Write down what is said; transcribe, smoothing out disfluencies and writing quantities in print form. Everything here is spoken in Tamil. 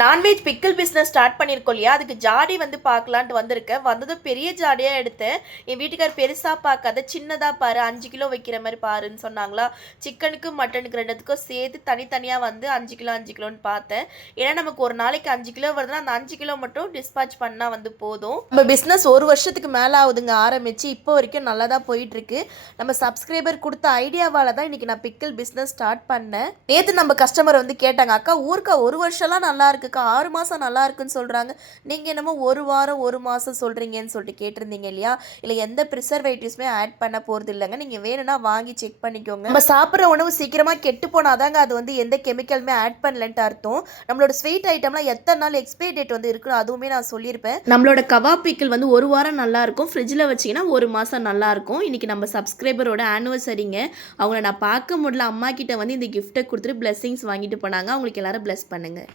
நான்வெஜ் பிக்கிள் பிஸ்னஸ் ஸ்டார்ட் பண்ணியிருக்கோம் இல்லையா, அதுக்கு ஜாடி வந்து பார்க்கலான்ட்டு வந்திருக்கேன். வந்ததும் பெரிய ஜாடியாக எடுத்தேன். என் வீட்டுக்கார் பெருசாக பார்க்காத சின்னதாக பாரு, 5 கிலோ வைக்கிற மாதிரி பாருன்னு சொன்னாங்களா. சிக்கனுக்கு மட்டனுக்கு ரெண்டுத்துக்கும் சேர்த்து தனித்தனியாக வந்து 5 கிலோன்னு பார்த்தேன். ஏன்னா நமக்கு ஒரு நாளைக்கு 5 கிலோ வருதுன்னா அந்த 5 கிலோ மட்டும் டிஸ்பாச் பண்ணால் வந்து போதும். நம்ம பிஸ்னஸ் 1 வருஷத்துக்கு மேலே ஆகுதுங்க ஆரம்பித்து. இப்போ வரைக்கும் நல்லா தான் போயிட்டுருக்கு. நம்ம சப்ஸ்கிரைபர் கொடுத்த ஐடியாவால் தான் இன்றைக்கி நான் பிக்கிள் பிஸ்னஸ் ஸ்டார்ட் பண்ணேன். நேற்று நம்ம கஸ்டமர் வந்து கேட்டாங்க, அக்கா ஊருக்கா 1 வருஷம்லாம் நல்லா இருக்கு, 6 மாதம் நல்லா இருக்குன்னு சொல்கிறாங்க, நீங்கள் என்னமோ 1 வாரம் 1 மாதம் சொல்கிறீங்கன்னு சொல்லிட்டு கேட்டிருந்தீங்க இல்லையா. இல்லை எந்த ப்ரிசர்வேட்டிவ்ஸுமே ஆட் பண்ண போகிறது இல்லைங்க. நீங்கள் வேணும்னா வாங்கி செக் பண்ணிக்கோங்க. நம்ம சாப்பிட்ற உணவு சீக்கிரமாக கெட்டு போனாதாங்க அது வந்து எந்த கெமிக்கலுமே ஆட் பண்ணலன்ட்டு அர்த்தம். நம்மளோட ஸ்வீட் ஐட்டம்லாம் எத்தனை நாள் எக்ஸ்பைரி டேட் வந்து இருக்குன்னு அதுவுமே நான் சொல்லியிருப்பேன். நம்மளோட கபாப் பிக்கிள் வந்து 1 வாரம் நல்லாயிருக்கும், ஃப்ரிட்ஜில் வச்சிங்கன்னா 1 மாதம் நல்லாயிருக்கும். இன்றைக்கி நம்ம சப்ஸ்கிரைபரோட ஆனிவர்சரிங்க. அவங்கள நான் பார்க்க முடியல, அம்மா கிட்ட வந்து இந்த கிஃப்ட்டை கொடுத்துட்டு பிளெஸ்ஸிங்ஸ் வாங்கிட்டு போனாங்க. அவங்களுக்கு எல்லாரும் பிளஸ் பண்ணுங்கள்.